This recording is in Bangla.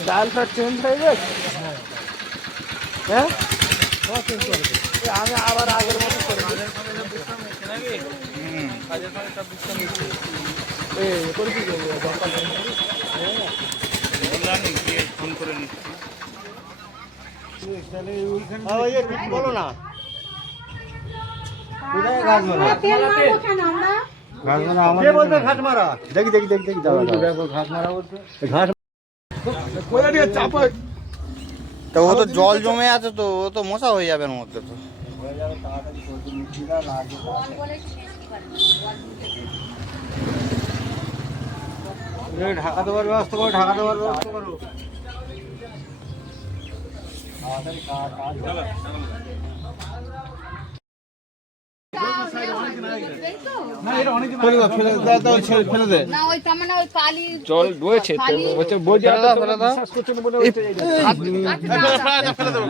ডালটা চেঞ্জ হয়ে গেছে। হ্যাঁ আমি আবার আগের মতো করে ফোন করে নিচ্ছি। বলো না ঘাট মারা দেখি দেখি দেখি দেখি ঘাট মারা বলছে ঘাট চাপা। তো ও তো জল জমে আছে, তো ও তো মশা হয়ে যাবে এর মধ্যে তো। ঢাকা দেওয়ার ব্যবস্থা করো, ঢাকা দেওয়ার ব্যবস্থা করো। জল রয়েছে তো